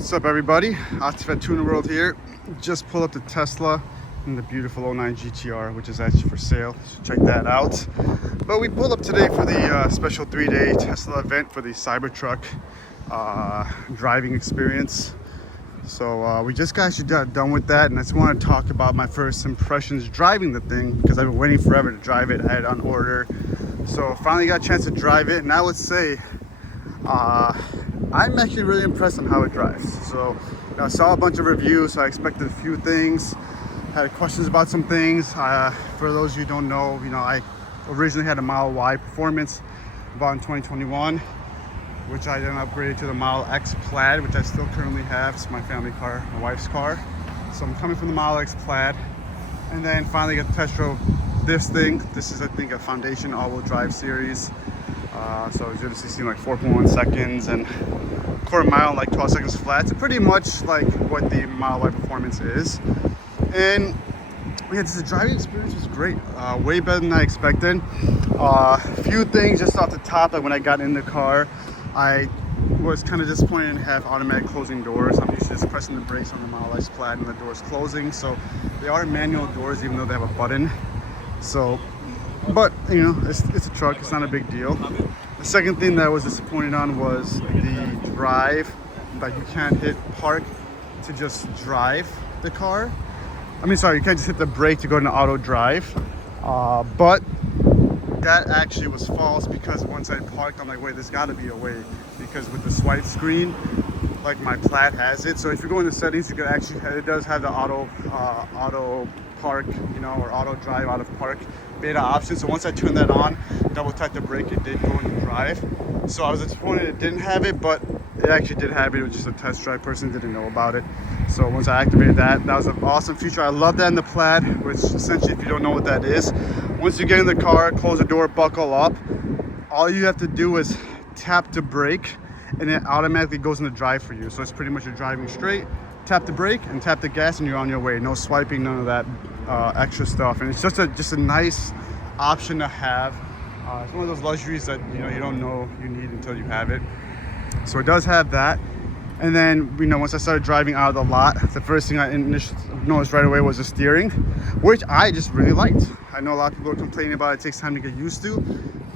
What's up, everybody? Atif at Tuna World here. Just pulled up the Tesla in the beautiful 09 GTR, which is actually for sale. So check that out. But we pulled up today for the special 3-day Tesla event for the Cybertruck driving experience. So we just got done with that, and I just want to talk about my first impressions driving the thing, because I've been waiting forever to drive it. I had it on order, so finally got a chance to drive it, and I would say I'm actually really impressed on how it drives. So I saw a bunch of reviews, so I expected a few things, had questions about some things. For those of you who don't know, I originally had a Model Y Performance bought in 2021, which I then upgraded to the Model X Plaid, which I still currently have. It's my family car, my wife's car. So I'm coming from the Model X Plaid, and then finally got the test drove this thing. This is, I think, a Foundation all-wheel drive series. So as you can see, like 4.1 seconds and quarter mile in like 12 seconds flat. It's pretty much like what the Model Y Performance is. And yeah, the driving experience was great. Way better than I expected. A few things just off the top, like when I got in the car, I was kind of disappointed in have automatic closing doors. I'm used to just pressing the brakes on the Model X Plaid and the doors closing. So they are manual doors, even though they have a button. So, but it's a truck, it's not a big deal. The second thing that I was disappointed on was the drive, that you can't hit park to just drive the car. I mean, sorry, you can't just hit the brake to go into auto drive. But that actually was false, because once I parked, I'm like, wait, there's gotta be a way, because with the swipe screen, like my Plaid has it. So if you go in the settings, you can actually, it does have the auto park, or auto drive out of park beta option. So once I turned that on, double tap the brake, it did go into drive. So I was disappointed it didn't have it, but it actually did have it. It was just a test drive. Person didn't know about it. So once I activated that, that was an awesome feature. I love that in the Plaid, which essentially, if you don't know what that is, once you get in the car, close the door, buckle up, all you have to do is tap the brake, and it automatically goes into drive for you. So it's pretty much you're driving straight, tap the brake and tap the gas, and you're on your way. No swiping, none of that extra stuff. And it's just a nice option to have. It's one of those luxuries that you don't know you need until you have it. So it does have that. And then once I started driving out of the lot, the first thing I noticed right away was the steering, which I just really liked. I know a lot of people are complaining about it takes time to get used to.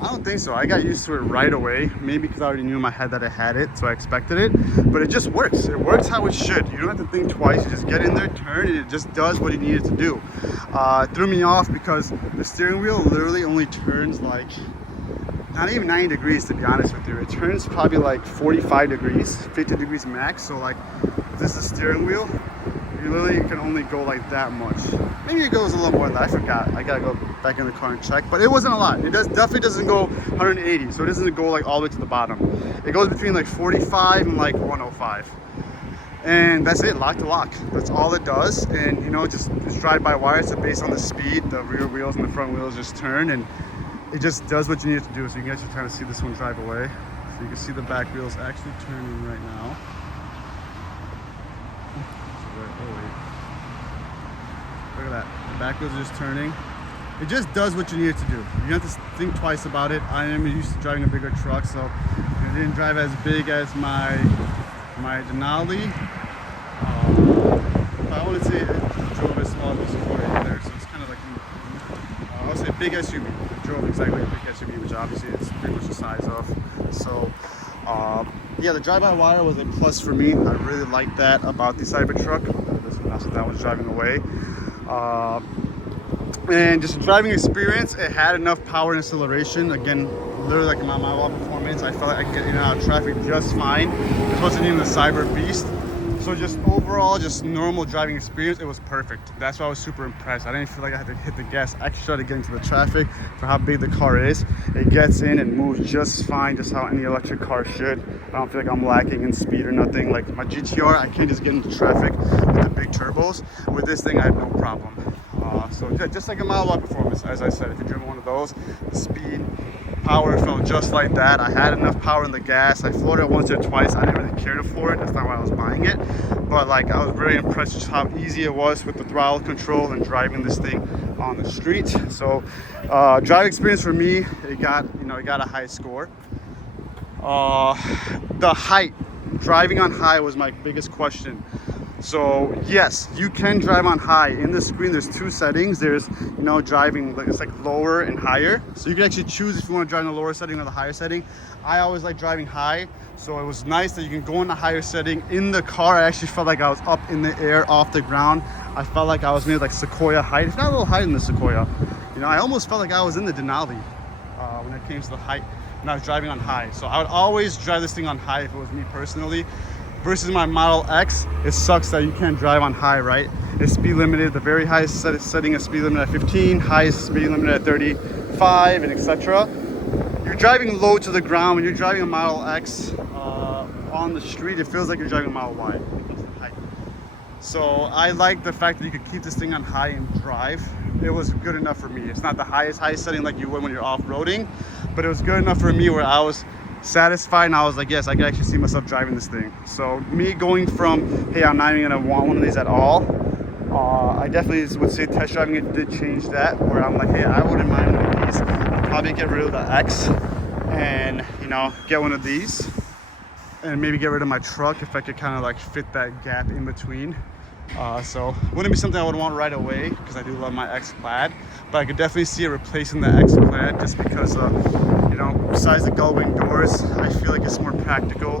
I don't think so. I got used to it right away, maybe because I already knew in my head that I had it, so I expected it. But it just works. It works how it should. You don't have to think twice. You just get in there, turn, and it just does what it needed to do. It threw me off because the steering wheel literally only turns like, not even 90 degrees, to be honest with you. It turns probably like 45 degrees, 50 degrees max. So like, if this is the steering wheel, you literally can only go like that much. Maybe it goes a little more than that. I forgot. I gotta go back in the car and check. But it wasn't a lot. It definitely doesn't go 180. So it doesn't go like all the way to the bottom. It goes between like 45 and like 105. And that's it, lock to lock. That's all it does. And just drive by wire. So based on the speed, the rear wheels and the front wheels just turn, and it just does what you need to do. So you can actually kind of see this one drive away. So you can see the back wheels actually turning right now. Look at that. The back wheels are just turning. It just does what you need it to do. You don't have to think twice about it. I am used to driving a bigger truck, so it didn't drive as big as my Denali. I wouldn't say it drove as small as before either, so it's kind of like, I would say big SUV. It drove exactly like a big SUV, which obviously it's pretty much the size of. So yeah, the drive-by-wire was a plus for me. I really liked that about the Cybertruck. That's what that was driving away. And just the driving experience, it had enough power and acceleration. Again, literally like in my Model Y Performance, I felt like I could get in and out of traffic just fine. This wasn't even the CyberBeast. So just overall, just normal driving experience, it was perfect. That's why I was super impressed. I didn't feel like I had to hit the gas extra to get into the traffic for how big the car is. It gets in and moves just fine, just how any electric car should. I don't feel like I'm lacking in speed or nothing. Like my GTR, I can't just get into traffic with the big turbos. With this thing, I had no problem. So yeah, just like a Model Y Performance, as I said, if you're driven one of those, the speed, power felt just like that. I had enough power in the gas. I floored it once or twice. I didn't really care to floor it. That's not why I was buying it. But like, I was very impressed just how easy it was with the throttle control and driving this thing on the street. So driving experience for me, it got a high score. The height driving on high was my biggest question. So yes, you can drive on high. In the screen there's two settings. There's, you know, driving, like it's like lower and higher, so you can actually choose if you want to drive in the lower setting or the higher setting. I always like driving high, so it was nice that you can go in the higher setting. In the car I actually felt like I was up in the air off the ground. I felt like I was maybe like Sequoia height, if not a little higher than the Sequoia. You know, I almost felt like I was in the Denali when it came to the height when I was driving on high. So I would always drive this thing on high if it was me personally. Versus my Model X, it sucks that you can't drive on high, right? It's speed limited. The very highest setting is speed limit at 15, highest speed limit at 35, and etc. You're driving low to the ground. When you're driving a Model X on the street, it feels like you're driving a Model Y when it comes to height. So I like the fact that you could keep this thing on high and drive. It was good enough for me. It's not the highest setting like you would when you're off-roading, but it was good enough for me where I was satisfied and I was like, yes, I can actually see myself driving this thing. So me going from, hey, I'm not even gonna want one of these at all, I definitely would say test driving it did change that, where I'm like, hey, I wouldn't mind one of these. I'd probably get rid of the X and, you know, get one of these and maybe get rid of my truck if I could kind of like fit that gap in between. So wouldn't be something I would want right away because I do love my X Plaid, but I could definitely see it replacing the X Plaid just because you know, besides the gull-wing doors, I feel like it's more practical.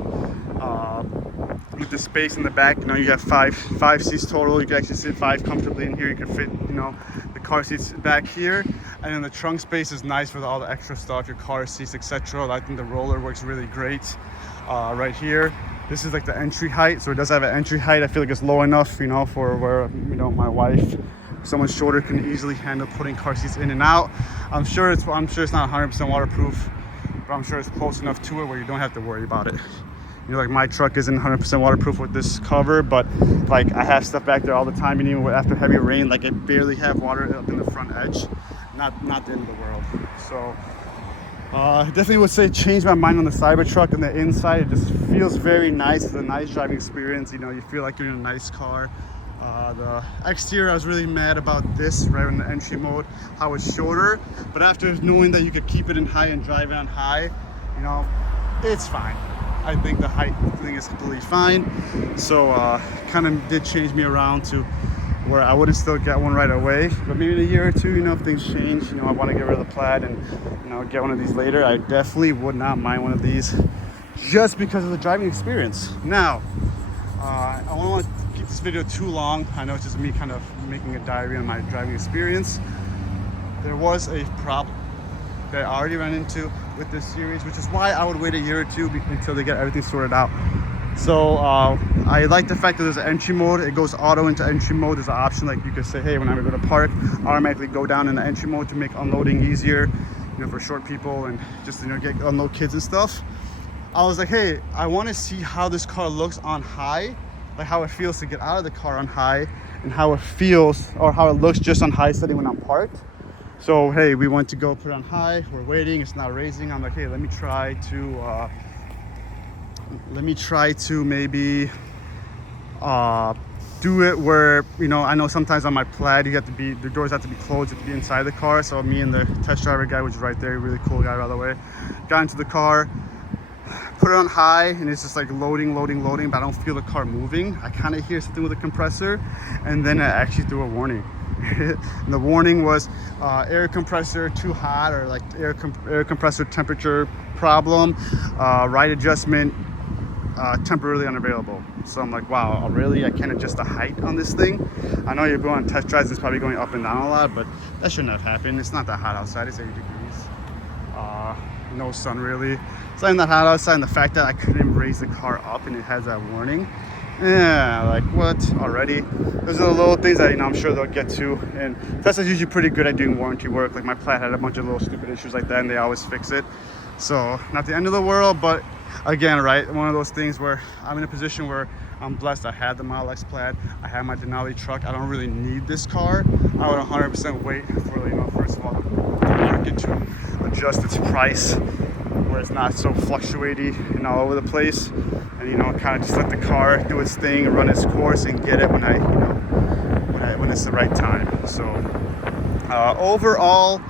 With the space in the back, you know, you have five seats total. You can actually sit 5 comfortably in here. You can fit, you know, the car seats back here, and then the trunk space is nice for all the extra stuff, your car seats, etc. I think the roller works really great right here. This is like the entry height, so it does have an entry height. I feel like it's low enough, you know, for where, you know, my wife, someone shorter, can easily handle putting car seats in and out. I'm sure it's not 100% waterproof, but I'm sure it's close enough to it where you don't have to worry about it. You know, like my truck isn't 100% waterproof with this cover, but like I have stuff back there all the time, and even after heavy rain, like I barely have water up in the front edge. Not the end of the world. So I definitely would say change my mind on the Cybertruck. On the inside, it just feels very nice. It's a nice driving experience. You know, you feel like you're in a nice car. The exterior, I was really mad about this, right, in the entry mode, how it's shorter. But after knowing that you could keep it in high and drive it on high, you know, it's fine. I think the height thing is completely fine. So kind of did change me around to where I wouldn't still get one right away, but maybe in a year or two, you know, if things change, you know, I want to get rid of the Plaid and, you know, get one of these later. I definitely would not mind one of these just because of the driving experience. Now, I don't want to keep this video too long. I know it's just me kind of making a diary on my driving experience. There was a problem that I already ran into with this series, which is why I would wait a year or two until they get everything sorted out. So I like the fact that there's an entry mode. It goes auto into entry mode. There's an option like you could say, hey, when I'm going to park, automatically go down in the entry mode to make unloading easier, you know, for short people and just, you know, unload kids and stuff. I was like, hey, I want to see how this car looks on high, like how it feels to get out of the car on high, and how it feels or how it looks just on high setting when I'm parked. So hey, we went to go put it on high. We're waiting. It's not raising. I'm like, hey, let me try to maybe do it where, you know, I know sometimes on my Plaid you have to be, the doors have to be closed, you have to be inside the car. So me and the test driver guy, which is right there, really cool guy by the way, got into the car, put it on high, and it's just like loading, but I don't feel the car moving. I kind of hear something with the compressor, and then it actually threw a warning. And the warning was air compressor too hot, or like air compressor temperature problem, ride adjustment temporarily unavailable. So I'm like, wow, really? I can't adjust the height on this thing? I know you're going on test drives, it's probably going up and down a lot, but that shouldn't have happened. It's not that hot outside. It's 80 degrees. No sun really. It's not that hot outside, and the fact that I couldn't raise the car up and it has that warning, yeah, like what already? Those are the little things that, you know, I'm sure they'll get to. And Tesla's usually pretty good at doing warranty work. Like my Plaid had a bunch of little stupid issues like that, and they always fix it. So not the end of the world, but again, right, one of those things where I'm in a position where I'm blessed. I had the Model X Plaid, I have my Denali truck. I don't really need this car. I would 100% wait for, you know, first of all, the market to adjust its price where it's not so fluctuating and all over the place, and, you know, kind of just let the car do its thing and run its course and get it when when it's the right time. So overall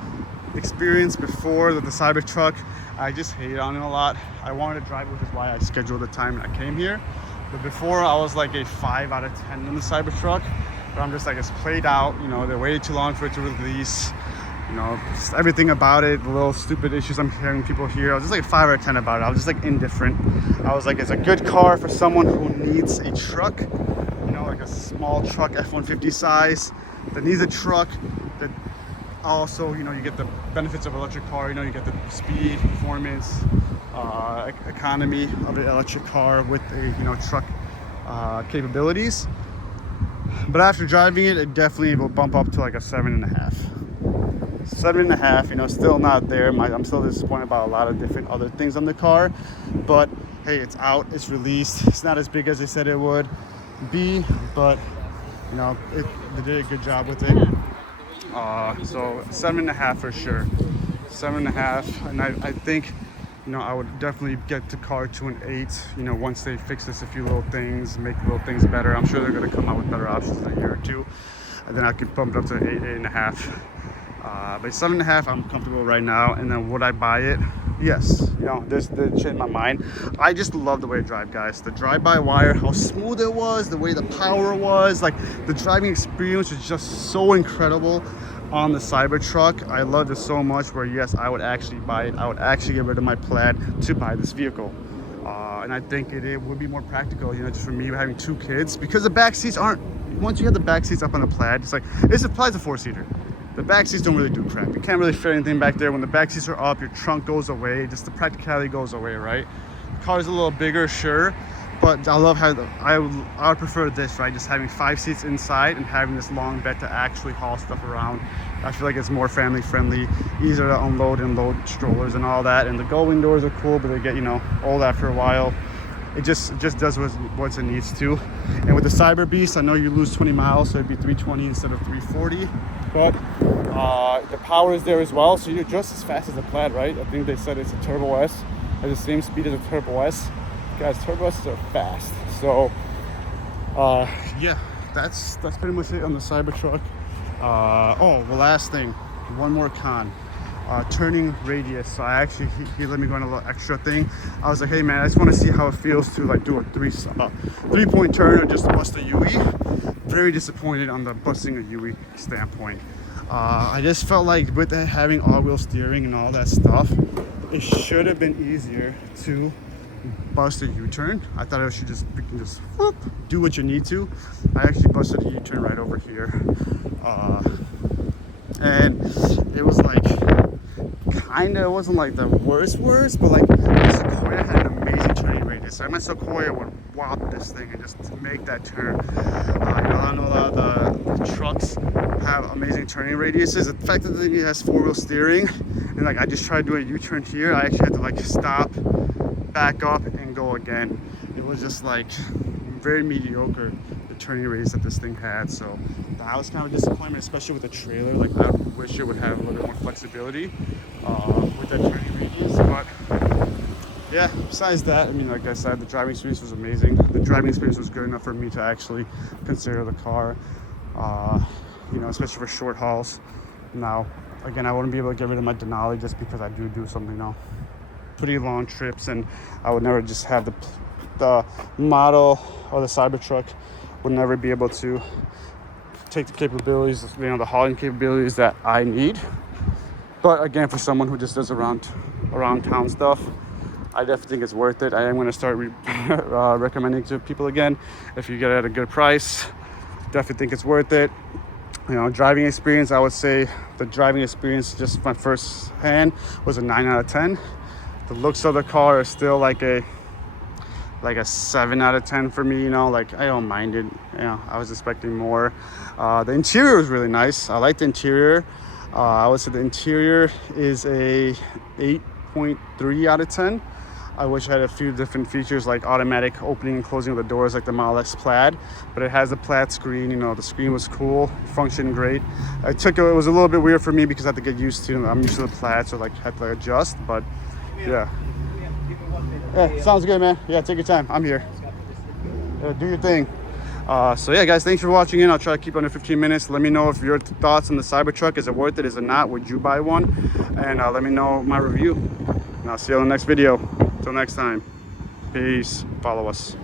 experience before the Cybertruck, I just hate on it a lot. I wanted to drive, which is why I scheduled the time I came here. But before, I was like a 5 out of 10 on the Cybertruck. But I'm just like, it's played out, you know, they waited too long for it to release. You know, just everything about it, the little stupid issues I'm hearing people here. I was just like a 5 out of 10 about it. I was just like indifferent. I was like, it's a good car for someone who needs a truck, you know, like a small truck, F-150 size, that needs a truck that also, you know, you get the benefits of an electric car. You know, you get the speed, performance, economy of an electric car with a, you know, truck capabilities. But after driving it, it definitely will bump up to like a 7.5. 7.5, you know, still not there. I'm still disappointed about a lot of different other things on the car. But hey, it's out, it's released. It's not as big as they said it would be, but you know, they did a good job with it. So 7.5 for sure. 7.5, and I think, you know, I would definitely get the car to an 8, you know, once they fix this a few little things, make little things better. I'm sure they're going to come out with better options in a year or two, and then I could bump it up to 8, 8.5. But 7.5, I'm comfortable right now. And then would I buy it? Yes. You know, there's the shit in my mind. I just love the way it drives, guys. The drive-by-wire, how smooth it was, the way the power was, like the driving experience was just so incredible on the Cybertruck. I loved it so much where, yes, I would actually buy it. I would actually get rid of my Plaid to buy this vehicle. And I think it would be more practical, you know, just for me having 2 kids, because the back seats aren't, once you have the back seats up on the Plaid, it's like, it's a Plaid's a 4-seater. The back seats don't really do crap. You can't really fit anything back there. When the back seats are up, your trunk goes away. Just the practicality goes away, right? The car is a little bigger, sure, but I love how I would prefer this, right? Just having 5 seats inside and having this long bed to actually haul stuff around. I feel like it's more family friendly, easier to unload and load strollers and all that. And the gullwing doors are cool, but they get, you know, old after a while. It just does what it needs to. And with the CyberBeast, I know you lose 20 miles, so it'd be 320 instead of 340. But the power is there as well, so you're just as fast as the Plaid, right? I think they said it's a Turbo S, has the same speed as a Turbo S. Guys, Turbo S's are fast. So yeah, that's pretty much it on the Cybertruck. Oh, the last thing, one more con. Turning radius. So I actually, he let me go on a little extra thing. I was like, hey man, I just want to see how it feels to like do a 3-point turn or just bust a UE. Very disappointed on the busting a UE standpoint. I just felt like with having all-wheel steering and all that stuff, it should have been easier to bust a U-turn. I thought you can just whoop, do what you need to. I actually busted a U-turn right over here, and it was like, it wasn't like the worst, but like the Sequoia had an amazing turning radius. So my Sequoia would whop this thing and just make that turn. I know a lot of the trucks have amazing turning radiuses. The fact that it has 4-wheel steering, and like I just tried to do a U-turn here, I actually had to like stop, back up, and go again. It was just like very mediocre, the turning radius that this thing had. So that was kind of a disappointment, especially with the trailer. Like I wish it would have a little bit more flexibility with that turning radius. But yeah, besides that, I mean, like I said, the driving experience was amazing. The driving experience was good enough for me to actually consider the car, you know, especially for short hauls. Now, again, I wouldn't be able to get rid of my Denali just because I do some, you know, pretty long trips, and I would never just have the model or the Cybertruck would never be able to take the capabilities, you know, the hauling capabilities that I need. But again, for someone who just does around town stuff, I definitely think it's worth it. I am going to start recommending to people again. If you get it at a good price, definitely think it's worth it. You know, driving experience, I would say the driving experience, just my first hand, was a 9 out of 10. The looks of the car are still like a 7 out of 10 for me. You know, like I don't mind it. You know, I was expecting more. The interior was really nice. I like the interior. I would say the interior is a 8.3 out of 10. I wish I had a few different features like automatic opening and closing of the doors like the Model X Plaid, but it has a Plaid screen. You know, the screen was cool, functioned great. It was a little bit weird for me because I had to get used to. I'm used to the Plaid, so like had to adjust. But yeah, sounds good, man. Yeah, take your time. I'm here. Do your thing. So yeah, guys, thanks for watching in. I'll try to keep under 15 minutes. Let me know if your thoughts on the Cybertruck. Is it worth it? Is it not? Would you buy one? And let me know my review. And I'll see you on the next video. Till next time. Peace. Follow us.